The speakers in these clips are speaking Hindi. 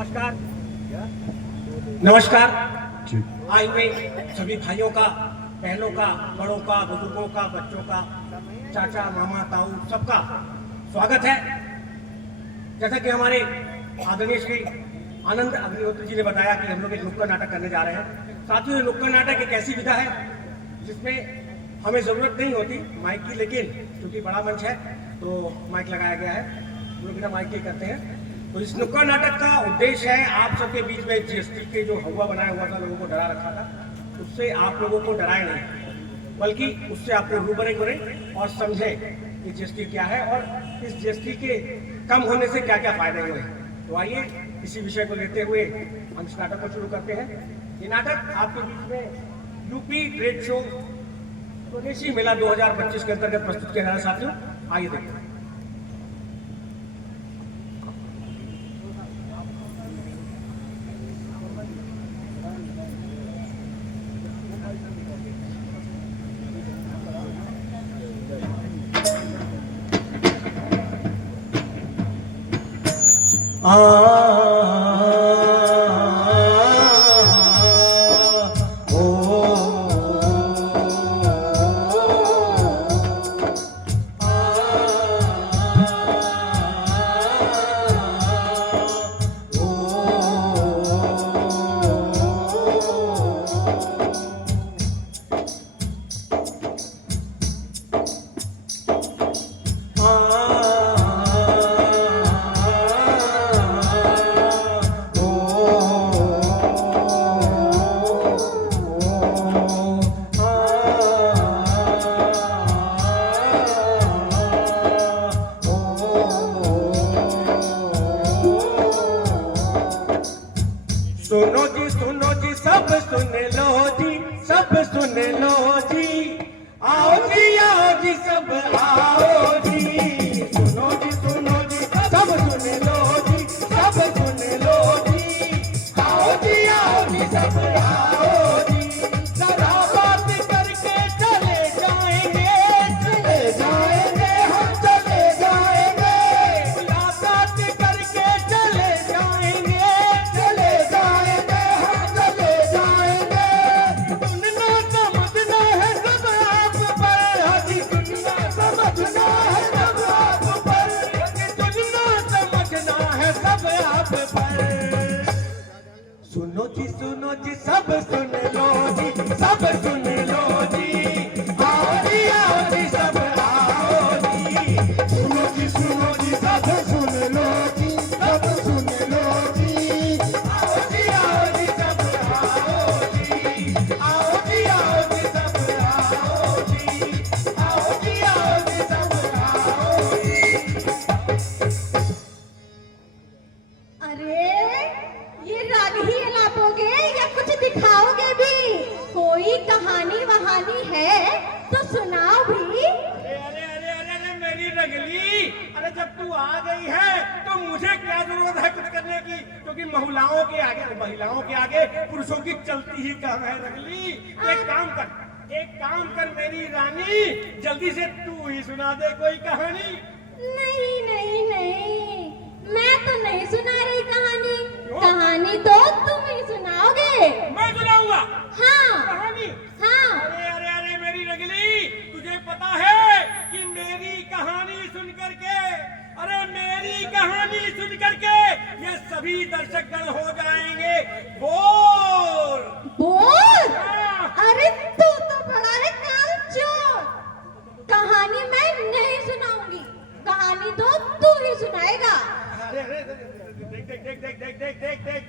नमस्कार। नमस्कार। आज मैं सभी भाइयों का, बहनों का, बड़ों का, बुजुर्गों का, बच्चों का, चाचा मामा ताऊ सबका स्वागत है। जैसा कि हमारे आदरणीय श्री आनंद अग्निहोत्री जी ने बताया कि हम लोग एक नुक्कड़ नाटक करने जा रहे हैं। साथियों, ये नुक्कड़ नाटक एक ऐसी विधा है जिसमें हमें ज़रूरत नहीं होती माइक की, लेकिन क्योंकि बड़ा मंच है तो माइक लगाया गया है। हम लोग बिना माइक के करते हैं। तो इस नुक्कड़ नाटक का उद्देश्य है आप सबके बीच में जीएसटी के जो हवा बनाया हुआ था, लोगों को डरा रखा था, उससे आप लोगों को डराए नहीं, बल्कि उससे आपको रूबरू करें और समझे कि जीएसटी क्या है और इस जीएसटी के कम होने से क्या क्या फायदे हुए। तो आइए इसी विषय को लेते हुए हम इस नाटक को शुरू करते हैं। ये नाटक आपके बीच में यूपी ट्रेड शो स्वदेशी मेला 2025 के अंतर्गत प्रस्तुत किया जा रहा है। साथियों, आइए देखते हैं। सुनो जी सब सुन लो जी, सब सुन लो जी, आओ जी सब आओ जी। सुनो जी सब सुन लो जी, सब सुन लो जी, आओ जी सब आओ जी। जरा बात करके चले जाएंगे, हम चले जाएंगे। मुलाकात करके चले जाएंगे, सुनो जी सब सुन लो जी, सब सुन लो जी, आओ जी सब आओ जी। सुनो जी सब सुन लो जी, सब सुन लो जी, आओ जी सब आओ जी। आओ जी सब आओ जी, आओ जी सब आओ जी। अरे ये राग ही अलापोगे या कुछ दिखाओगे भी? कोई कहानी वहानी है तो सुनाओ भी। अरे मेरी रगली, अरे जब तू आ गई है तो मुझे क्या जरूरत है कुछ करने की, क्योंकि महिलाओं के आगे पुरुषों की चलती ही काम है रगली। एक काम कर मेरी रानी, जल्दी से तू ही सुना दे कोई कहानी। नहीं, मैं तो नहीं सुना रही कहानी। कहानी तो तुम ही सुनाओगे। मैं सुनाऊंगा? हाँ कहानी? हाँ। अरे मेरी रगली, तुझे पता है कि मेरी कहानी सुन करके ये सभी दर्शकगण हो जाएंगे बोर। अरे तू तो बड़ा है कामचोर। कहानी मैं नहीं सुनाऊंगी, कहानी तो तू ही सुनाएगा।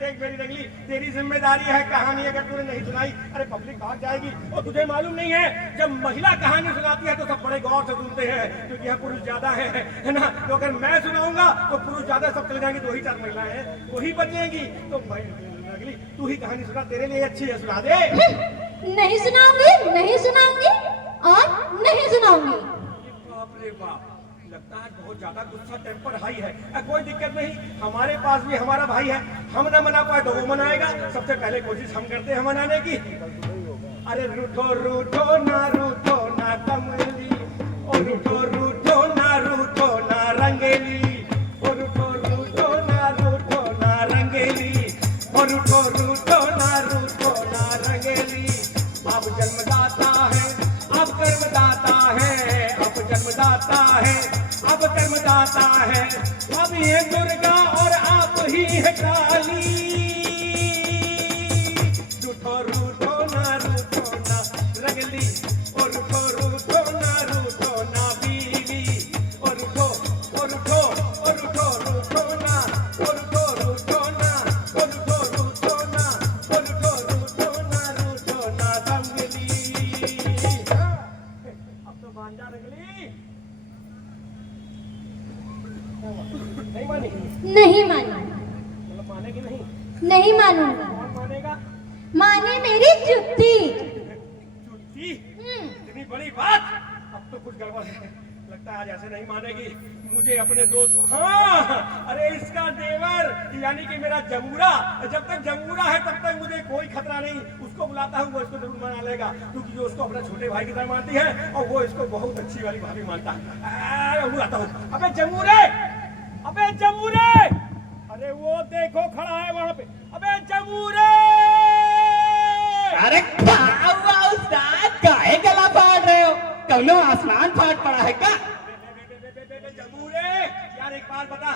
देख मेरी रगली, तेरी जिम्मेदारी है कहानी अगर तूने नहीं सुनाई। अरे पब्लिक भाग जाएगी। और तुझे मालूम नहीं है, जब महिला कहानी सुनाती है तो सब बड़े गौर से सुनते हैं, क्योंकि यहाँ पुरुष ज्यादा है ना। तो अगर मैं सुनाऊंगा तो पुरुष ज्यादा सब चले जाएंगे, 2 ही 4 महिलाएं हैं, वही बचेंगी। तो रगली तू ही कहानी सुना, तेरे लिए अच्छी है, सुना दे। नहीं सुनाऊंगी और नहीं सुनाऊंगी। बाप रे बाप, लगता है बहुत ज्यादा गुस्सा, टेम्पर हाई है। कोई दिक्कत नहीं, हमारे पास भी हमारा भाई है। हम ना मना पाए तो वो मनाएगा। सबसे पहले कोशिश हम करते हैं मनाने की। अरे रूठो ना कमली, और रूठो ना रंगेली, और रूठो ना रंगेली। है। अब ये दुर्गा और आप ही है काली। रूठो रूठो ना रंगली, और रूठो ना बीवी, और रूठो ना, और रूठो ना रंगली। अब तो बांजा रंगली नहीं मानी, नहीं मानी, मतलब मानेगी नहीं? नहीं मानूंगा। कौन मानेगा? माने मेरी जुत्ती। जुत्ती? इतनी बड़ी बात? अब तो कुछ गड़बड़ है, लगता है आज ऐसे नहीं मानेगी। मुझे अपने दोस्त, हाँ, अरे इसका देवर यानी कि मेरा जमूरा, जब तक जमूरा है तब तक मुझे कोई खतरा नहीं। उसको बुलाता हूँ, वो इसको जरूर मना लेगा, क्योंकि जो उसको अपने छोटे भाई की तरह मानती है और वो इसको बहुत अच्छी वाली भाभी मानता है। बुलाता हूँ, अबे जमूरे, अबे जमूरे, अरे वो देखो खड़ा है वहां पे, अबे जमूरे। अरे क्या हुआ उस्ताद, काहे गला फाड़ रहे हो? कौनो आसमान फाट पड़ा है क्या? जमूरे यार एक बात बता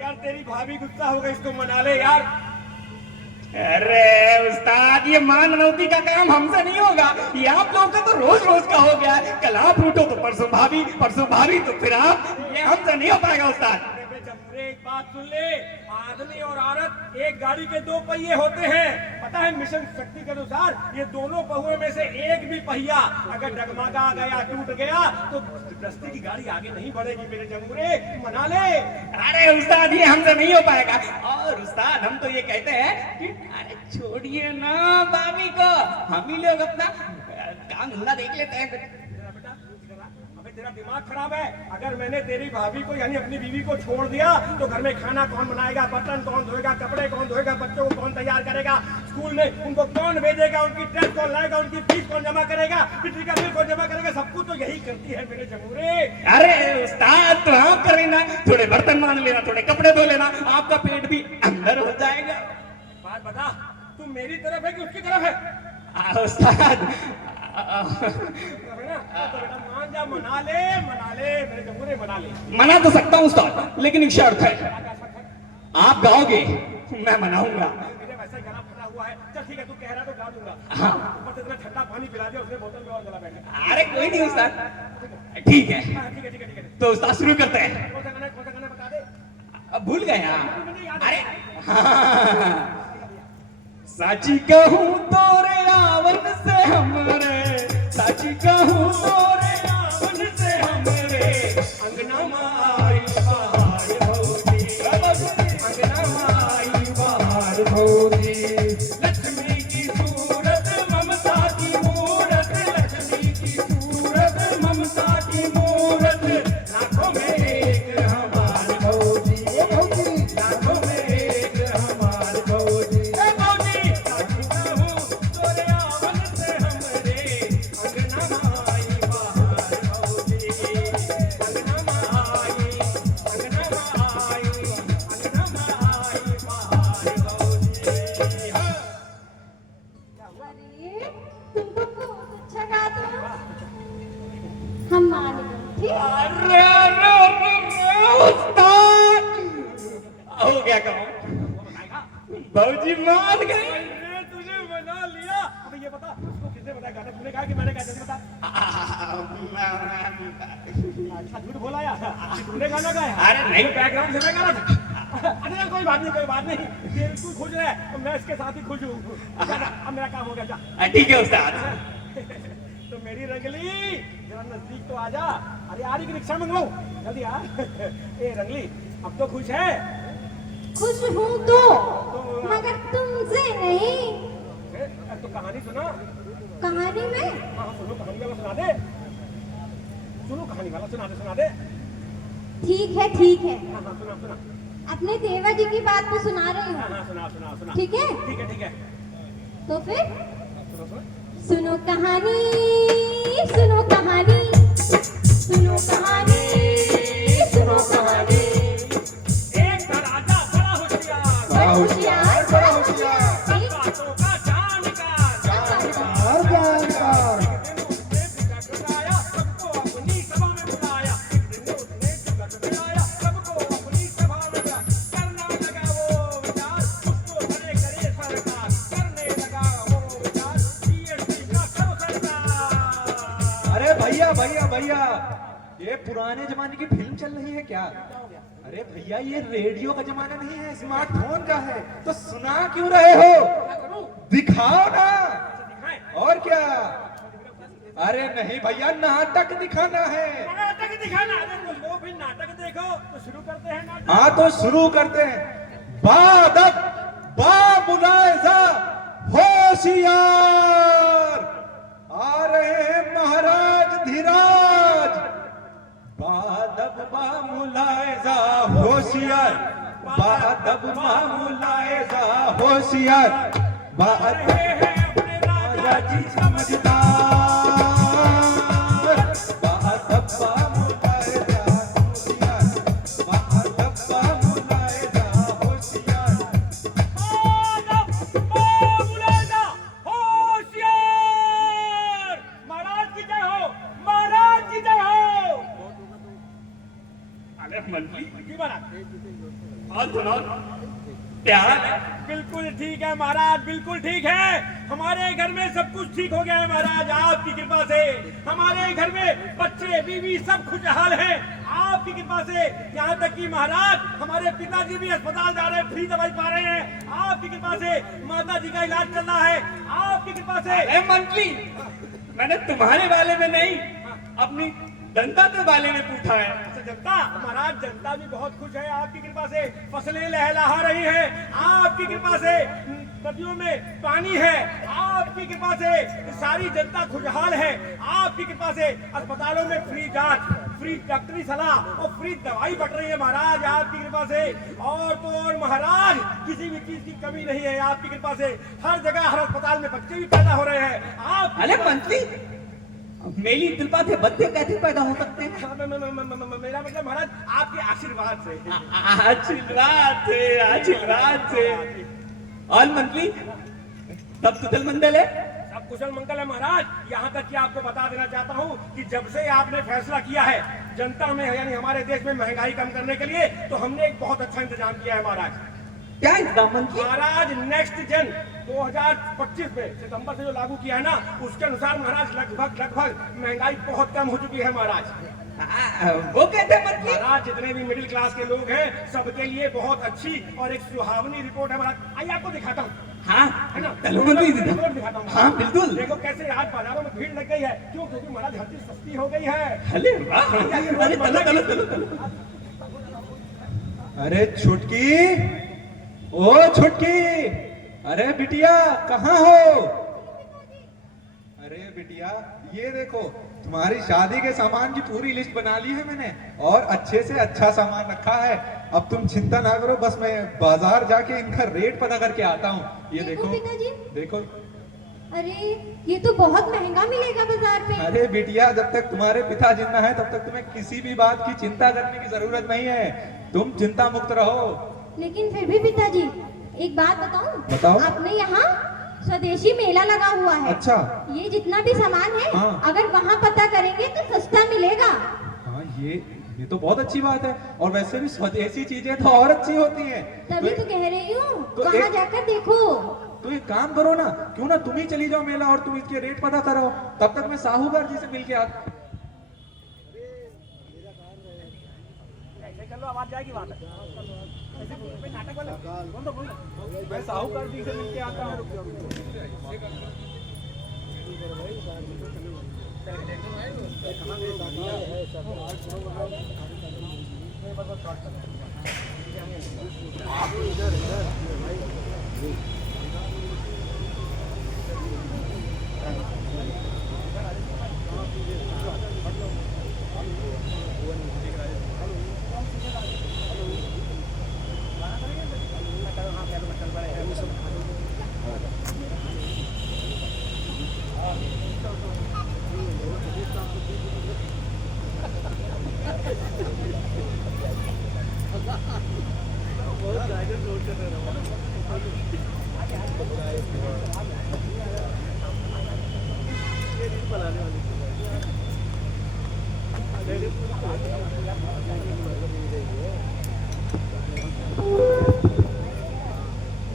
यार, तेरी भाभी गुस्सा हो गई, इसको मना ले यार। अरे उस्ताद, ये मान मनौती का काम हमसे नहीं होगा, ये आप लोगों का तो रोज रोज का हो गया है। कल आप रूठो तो परसों भाभी तो फिर आप, ये हमसे नहीं हो पाएगा उस्ताद। एक बात सुन ले, आदमी और औरत एक गाड़ी के दो पहिए होते हैं। पता है मिशन शक्ति के अनुसार ये दोनों पहियों में से एक भी पहिया अगर डगमगा गया, टूट गया तो दस्ती की गाड़ी आगे नहीं बढ़ेगी। मेरे जमूरे मना ले। अरे उस्ताद, ये हमसे नहीं हो पाएगा। और उस्ताद हम तो ये कहते हैं कि अरे छोड़िए ना भाभी को, हम ही लोग अपना काम धंधा देख लेते हैं। तेरा दिमाग खराब है। अगर मैंने तेरी भाभी को यानी अपनी बीवी को छोड़ दिया तो घर में खाना कौन बनाएगा, बर्तन कौन धोएगा, कपड़े कौन धोएगा, बच्चों को कौन तैयार करेगा, स्कूल में उनको कौन भेजेगा, उनकी ड्रेस कौन लाएगा, उनकी फीस कौन जमा करेगा, बिजली का बिल कौन जमा करेगा, सब कुछ तो यही करती है मेरे जमूरे। अरे उस्ताद, तो आप कर लेना, थोड़े बर्तन मान लेना, थोड़े कपड़े धो लेना, आपका पेट भी अंदर हो जाएगा। बात बता, तुम मेरी तरफ है कि उसकी तरफ है? उस्ताद तो बेटा मान जा, मना ले मेरे जमूरे, मना ले। मना तो सकता हूँ उस्ताद, लेकिन एक शर्त है, आप गाओगे मैं मनाऊंगा। मेरे वैसे गला फटा हुआ है। चल ठीक है, तू कह रहा तो गा दूंगा। हाँ। ऊपर से इतना ठंडा पानी पिला दिया उसने, बोतल में और गला बैठा। अरे कोई नहीं उस्ताद, ठीक है हाँ, ठीक है। तो उस्ताद शुरू करते हैं। कौन सा गाना बता दे। अब भूल गए आप? अरे हाँ। साची कहूँ तोरे रावण से हमरे, साची कहूँ तोरे रावण से हमरे, अंगना माई बहार भौजी, अंगना माई बहार भौजी। लक्ष्मी की सूरत ममता की मूरत, लक्ष्मी की सूरत ममता की मूरत, लाखों में एक हमार भौजी, लाखों में एक हमार भौजी। अरे तुमको बहुत अच्छा गाते हो, हम मान गए। ठीक है? अरे उस्ताद, हो गया काम, भौजी मान गई। मैंने तुझे मना लिया। अब ये बता, उसको किसने बताया गाना? तूने कहा कि मैंने कहा? जल्दी बता। अच्छा झूठ बोला यार, तूने गाना गाया? अरे नहीं। बैकग्राउंड से मैं गा रहा था। अरे यार कोई बात नहीं, ये तू खुश रहे और मैं इसके साथ ही खुश हूँ। अब मेरा काम हो गया, जा। ठीक है उस्ताद। तो मेरी रंगली जरा नजदीक तो आ जा। अरे यार एक रिक्शा मंगवाऊं, जल्दी आ। ए रंगली, अब तो खुश है? खुश हूँ तो, मगर तुमसे नहीं। तो कहानी सुना। कहानी में हाँ सुनो, कहानी वाला सुना दे। सुनो कहानी वाला सुना दे। ठीक है हाँ सुना। अपने देवर जी की बात तो सुना रही हूँ। हाँ सुना। ठीक है? ठीक है। तो फिर सुनो। सुनो कहानी, सुनो कहानी, सुनो कहानी, सुनो कहानी। एक था राजा बड़ा होशियार, बड़ा होशियार, बड़ा होशियार। सब बातों का जानकार। एक दिन उसने बिगड़ बनाया, सबको अपनी सभा में बुलाया। एक दिन उसने बिगड़ बनाया, सबको अपनी भैया, ये पुराने जमाने की फिल्म चल रही है क्या? अरे भैया, ये रेडियो का जमाना नहीं है, स्मार्टफोन का है। तो सुना क्यों रहे हो? दिखाओ ना। और क्या? अरे नहीं भैया, नाटक दिखाना है। नाटक दिखाना है तो लो, फिर नाटक देखो। तो शुरू करते हैं नाटक। हाँ तो शुरू करते हैं। बादब बामुलायजा होशियार, आ रहे हैं महाराज धीराज। बादब बामुलायजा होशियार, बादब बामुलायजा होशियार, बादब राजा जी समझदार, बादब बामुलायजा होशियार, बादब बामुलायजा होशियार। महाराज की जय हो, महाराज की जय हो। अरे मंत्री जी महाराज। और सुनाओ, क्या हाल है? बिल्कुल ठीक है महाराज, बिल्कुल ठीक है। हमारे घर में सब कुछ ठीक हो गया है महाराज, आपकी कृपा से। हमारे घर में बच्चे बीवी सब खुशहाल हैं आपकी कृपा से। यहाँ तक कि महाराज हमारे पिताजी भी अस्पताल जा रहे हैं, फ्री दवाई पा रहे हैं आपकी कृपा से। माता जी का इलाज चल रहा है आपकी कृपा से। अरे मंत्री, मैंने तुम्हारे बारे में नहीं, अपनी जनता के बारे में पूछा है। अच्छा, जनता? महाराज जनता भी बहुत खुश है आपकी कृपा से। फसलें लहलहा रही हैं आपकी कृपा से। नदियों में पानी है आपकी कृपा से। सारी जनता खुशहाल है आपकी कृपा से। अस्पतालों में फ्री जांच, फ्री डॉक्टरी सलाह और फ्री दवाई बट रही है महाराज आपकी कृपा से। और तो और महाराज, किसी भी चीज की कमी नहीं है आपकी कृपा से। हर जगह हर अस्पताल में बच्चे भी पैदा हो रहे हैं आप। अरे मंत्री, मेरी कृपा से बच्चे कैसे पैदा हो सकते हैं? मेरा मतलब महाराज आपके आशीर्वाद से। आशीर्वाद से, आशीर्वाद से। और मंत्री, सब कुशल मंगल है? सब कुशल मंगल है महाराज। यहाँ तक कि आपको बता देना चाहता हूँ कि जब से आपने फैसला किया है जनता में, यानी हमारे देश में महंगाई कम करने के लिए, तो हमने एक बहुत अच्छा इंतजाम किया है महाराज। क्या इंतजाम मंत्री? महाराज नेक्स्ट जन 2025 में सितंबर से जो लागू किया है ना, उसके अनुसार महाराज लगभग महंगाई बहुत कम हो चुकी है महाराज। वो कहते मंत्री? महाराज जितने भी मिडिल क्लास के लोग हैं सबके लिए बहुत अच्छी और एक सुहावनी रिपोर्ट है महाराज। आइए आपको दिखाता हूँ। हाँ है ना? चलो मंत्री, रिपोर्ट दिखाता हूँ। हाँ बिल्कुल। देखो कैसे आज बाजारों में भीड़ लग गई है। क्यों? क्योंकि महाराज हर चीज सस्ती हो गई है। अरे वाह, अरे चलो चलो चलो चलो। अरे छुटकी, ओ छुटकी, अरे बिटिया कहाँ हो? अरे बिटिया, ये देखो तुम्हारी शादी के सामान की पूरी लिस्ट बना ली है मैंने, और अच्छे से अच्छा सामान रखा है। अब तुम चिंता ना करो, बस मैं बाजार जाके इनका रेट पता करके आता हूँ। ये देखो पिताजी। देखो। अरे ये तो बहुत महंगा मिलेगा बाजार में। अरे बिटिया, जब तक तुम्हारे पिता जिंदा है तब तक तुम्हें किसी भी बात की चिंता करने की जरूरत नहीं है। तुम चिंता मुक्त रहो। लेकिन फिर भी पिताजी, एक बात बताऊं? बताओ। आपने यहाँ स्वदेशी मेला लगा हुआ है। अच्छा। ये जितना भी सामान है, हाँ। अगर वहाँ पता करेंगे तो सस्ता मिलेगा। हाँ, ये तो बहुत अच्छी बात है। और वैसे भी स्वदेशी चीजें तो और अच्छी होती हैं। तभी तो कह रही हूँ, तो वहाँ एक- जाकर देखो। तो एक काम करो ना, क्यों ना तुम ही चली जाओ मेला और तुम इसके रेट पता करो। तब तक मैं साहूकार जी से मिल के आता। चलो आवाज जाएगी वहां तक। नाटक वाले बोल दो। मैं साहूकार जी से मिल के आता हूँ।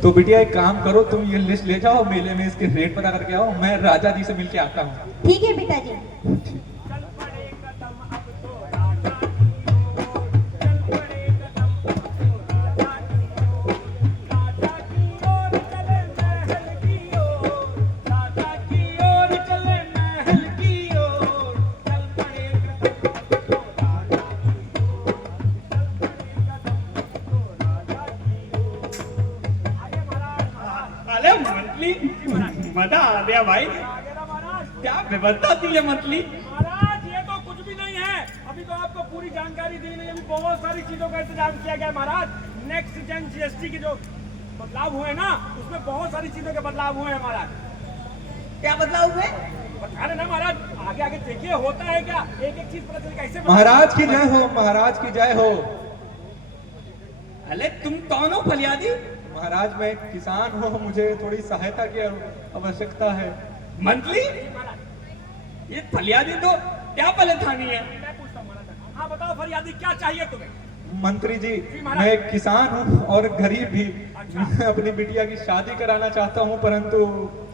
तो बिटिया एक काम करो, तुम ये लिस्ट ले जाओ, मेले में इसके रेट पता करके आओ। मैं राजा जी से मिल के आता हूँ। ठीक है पिताजी। चल पड़ेगा मंथली मजा आ गया भाई, क्या व्यवस्था थी ये मंथली। महाराज ये तो कुछ भी नहीं है, अभी तो आपको पूरी जानकारी दी नहीं, अभी बहुत सारी चीजों का इंतजाम किया गया है महाराज। नेक्स्ट जेन जीएसटी के जो बदलाव हुए ना, उसमें बहुत सारी चीजों के बदलाव हुए हैं महाराज। क्या बदलाव हुए? बता रहे ना महाराज, आगे आगे देखिए होता है क्या, एक एक चीज पता चल कैसे। महाराज की जय हो, महाराज की जय हो। अरे तुम कौन हो फलियादी? महाराज मैं एक किसान हूँ, मुझे थोड़ी सहायता की आवश्यकता है। मंथली ये फलियादी तो क्या पलेथानी है। मैं पूछता हूँ महाराज, हाँ बताओ फरियादी क्या चाहिए तुम्हें। मंत्री जी महाराज। मैं एक किसान हूँ और गरीब भी। अच्छा। मैं अपनी बिटिया की शादी कराना चाहता हूँ, परंतु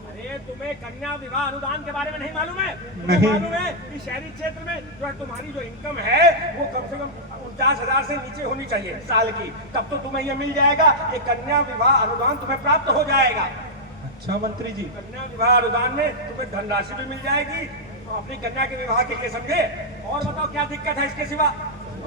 अरे तुम्हें कन्या विवाह अनुदान के बारे में नहीं मालूम है? तुम्हें नहीं। मालूम है कि शहरी क्षेत्र में जो है तुम्हारी जो इनकम है वो कम से कम 49,000 से नीचे होनी चाहिए साल की, तब तो तुम्हें ये मिल जाएगा, ये कन्या विवाह अनुदान तुम्हें प्राप्त हो जाएगा। अच्छा मंत्री जी, कन्या विवाह अनुदान में तुम्हें धनराशि भी मिल जाएगी, तो अपनी कन्या के विवाह के लिए समझे। और बताओ क्या दिक्कत है इसके सिवा।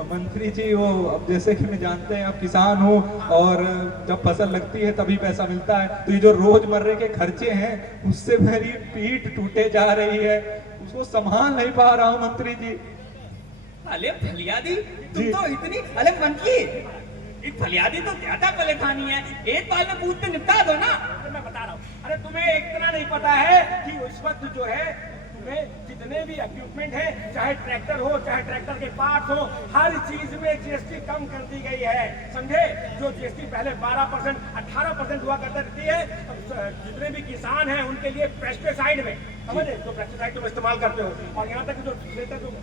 मंत्री जी वो अब जैसे कि मैं जानते हैं आप किसान हूँ और जब फसल लगती है तभी पैसा मिलता है, तो ये जो रोजमर्रे के खर्चे हैं उससे मेरी पीठ टूटे जा रही है, उसको संभाल नहीं पा रहा हूँ मंत्री जी। अरे फलियादी तुम जी। तो इतनी, अरे मंथली ये फलियादी तो ज्यादा पलेथानी है, एक बार में पूछते निपटा दो ना। अरे मैं बता रहा हूँ, अरे तुम्हें इतना नहीं पता है कि इस वक्त जो है तुम्हें जितने भी इक्विपमेंट है, चाहे ट्रैक्टर हो चाहे ट्रैक्टर के पार्ट्स हो, हर चीज में जीएसटी कम कर दी गई है, समझे। जो जीएसटी पहले 12% 18% हुआ करती है, जितने भी किसान हैं उनके लिए पेस्टिसाइड में, समझे, जो पेस्टिसाइड तुम इस्तेमाल करते हो, और यहाँ तक जो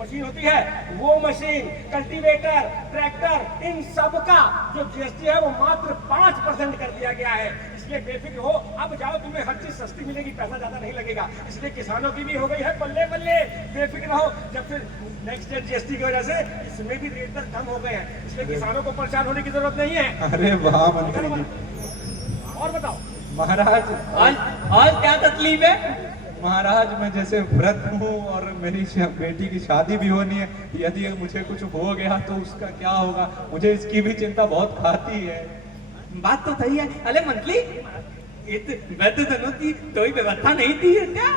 मशीन होती है वो मशीन, कल्टीवेटर, ट्रैक्टर, इन सब का जो जीएसटी है वो मात्र 5% कर दिया गया है। इसलिए बेफिक्र हो, अब जाओ, तुम्हें हर चीज सस्ती मिलेगी, पैसा ज्यादा नहीं लगेगा। इसलिए किसानों की भी हो गई है बल्ले बल्ले, बेफिक्र रहो। जब फिर नेक्स्ट ईयर जीएसटी की वजह से इसमें भी रेट दर कम हो गए हैं, इसलिए किसानों को परेशान होने की जरूरत नहीं है। अरे वाह मंत्री जी। और बताओ महाराज आज क्या तकलीफ है? महाराज मैं जैसे व्रत हूँ और मेरी बेटी की शादी भी होनी है, यदि मुझे कुछ हो गया तो उसका क्या होगा, मुझे इसकी भी चिंता बहुत खाती है। बात तो सही है। अरे मंथली ये तो वैसे दोनों की कोई व्यवस्था नहीं थी क्या?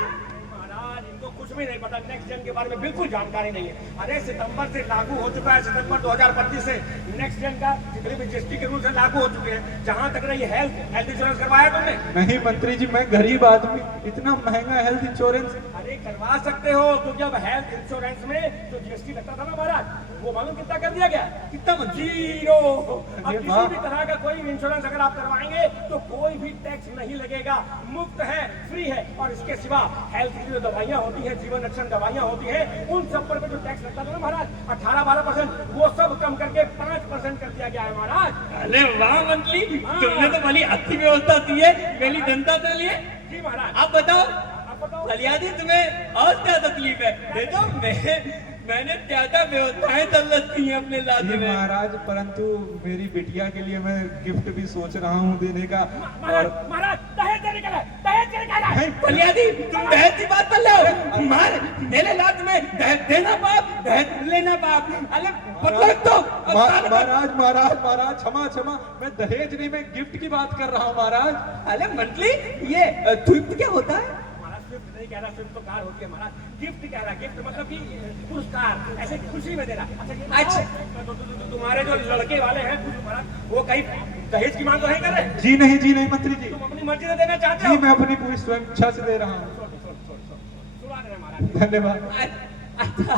महाराज इनको कुछ भी नहीं पता, नेक्स्ट जेन के बारे में बिल्कुल जानकारी नहीं है। अरे सितंबर से लागू हो चुका है, सितंबर 2025 से नेक्स्ट जेन का जितने भी जीएसटी के रूल्स लागू हो चुके हैं। जहां तक रही हेल्थ इंश्योरेंस करवाया तुमने? नहीं मंत्री जी मैं गरीब आदमी, इतना महंगा हेल्थ इंश्योरेंस। अरे करवा सकते हो, क्योंकि अब हेल्थ इंश्योरेंस में जो जीएसटी लगता था ना महाराज, वो मालूम कितना कर दिया गया? कितना? 0। अब अरे किसी वाह। भी तरह का कोई इंश्योरेंस अगर आप करवाएंगे तो कोई भी टैक्स नहीं लगेगा, मुफ्त है, फ्री है। और इसके सिवा हेल्थ की जो दवाइयाँ होती हैं, जीवन रक्षण दवाइयाँ होती हैं, उन सब पर जो टैक्स लगता था ना महाराज 18-12%, वो सब कम करके 5% कर दिया गया है महाराज। अरे वाह मंथली, तुमने तो बड़ी अच्छी व्यवस्था दी है मेरी जनता के लिए। जी महाराज। आप बताओ आप बताओ। फलियादी तुम्हें और क्या तकलीफ है? देखो मैंने ज्यादा व्यवस्थाएं कर रखी हैं अपने लाद जी में। महाराज, परंतु मेरी बिटिया के लिए मैं गिफ्ट भी सोच रहा हूँ देने का। महाराज और महाराज दहेज देने का है, दहेज देने का है। फलियादी तुम दहेज की बात कर रहे हो? मार मेरे लाद में दहेज देना पाप, दहेज लेना पाप। अरे मतलब तो महाराज महाराज महाराज क्षमा क्षमा, मैं दहेज नहीं, मैं गिफ्ट की बात कर रहा हूँ महाराज। अरे मंथली ये थ्रिफ्ट क्या होता है? महाराज स्विफ्ट नहीं कह रहा, स्विफ्ट तो कार होती है महाराज, गिफ्ट कह रहा। गिफ्ट मतलब कि पुरस्कार, ऐसे खुशी में देना। अच्छा तुम्हारे जो लड़के वाले हैं महाराज, वो कहीं दहेज की मांग तो नहीं कर रहे? जी नहीं मंत्री जी, तुम अपनी मर्जी से देना चाहते हो? जी मैं अपनी पूरी स्वयं इच्छा से दे रहा हूँ। सुना रहे हैं महाराज। धन्यवाद। अच्छा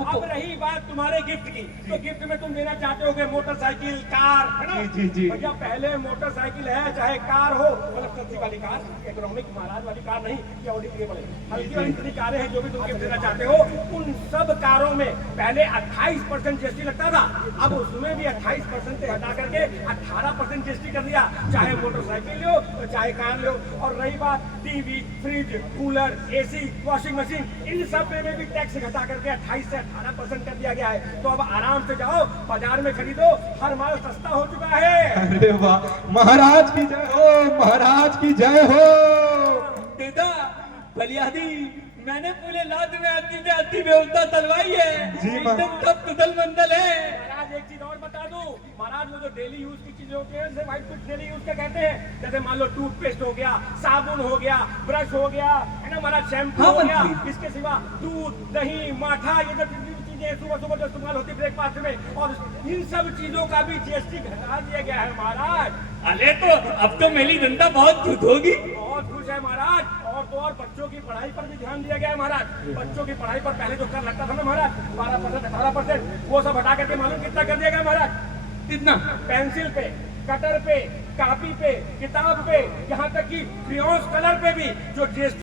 अब रही बात तुम्हारे गिफ्ट की, तो गिफ्ट में तुम देना चाहते हो मोटरसाइकिल, कार, है ना? जी। भैया पहले मोटरसाइकिल है चाहे कार हो, मतलब सस्ती वाली कार, इकोनॉमिक महाराज वाली कार नहीं, या ऑडी के बड़े हल्की वाली जितनी कारें हैं जो भी तुम गिफ्ट देना चाहते हो, उन सब कारों में पहले 28% जीएसटी लगता था, अब उसमें भी 28% से हटा करके 18% जीएसटी कर दिया, चाहे मोटरसाइकिल लो चाहे कार लो। और रही बात TV, fridge, cooler, AC, washing machine, इन सब में भी टैक्स घटा करके 28 से 18% कर दिया गया है। तो अब आराम से जाओ बाजार में खरीदो, हर माल सस्ता हो चुका है। अरे वाह, महाराज की जय हो, महाराज की जय हो। देदा फलियादी मैंने पूरे लाद में आती व्यवस्था चलवाई है, जी, एकदम सब कुशल मंडल है। महाराज एक चीज और बता दूं, महाराज वो जो डेली यूज की चीजें होती हैं जैसे व्हाइट कुछ डेली यूज क्या कहते हैं, जैसे मान लो टूथपेस्ट हो गया, साबुन हो गया, ब्रश हो गया, है ना महाराज, शैम्पू हाँ, हो गया, मंत्री। इसके सिवा दूध, दही, माठा, ये जो जितनी भी चीजें सुबह सुबह जो इस्तेमाल होती है ब्रेकफास्ट में, और इन सब चीजों का भी जीएसटी घटा दिया गया है महाराज। अरे तो अब तो मेरी जनता बहुत खुश होगी। बहुत खुश है महाराज। और तो और बच्चों की पढ़ाई पर भी ध्यान दिया गया है महाराज। बच्चों की पढ़ाई पर पहले जो कर लगता था ना महाराज 12%, 18%, वो सब हटा करके मालूम कितना कर दिया गया महाराज? कितना? पेंसिल पे, कटर पे, कॉपी पे, किताब पे, यहाँ तक कि क्रेयॉन्स कलर पे भी जो जीएसटी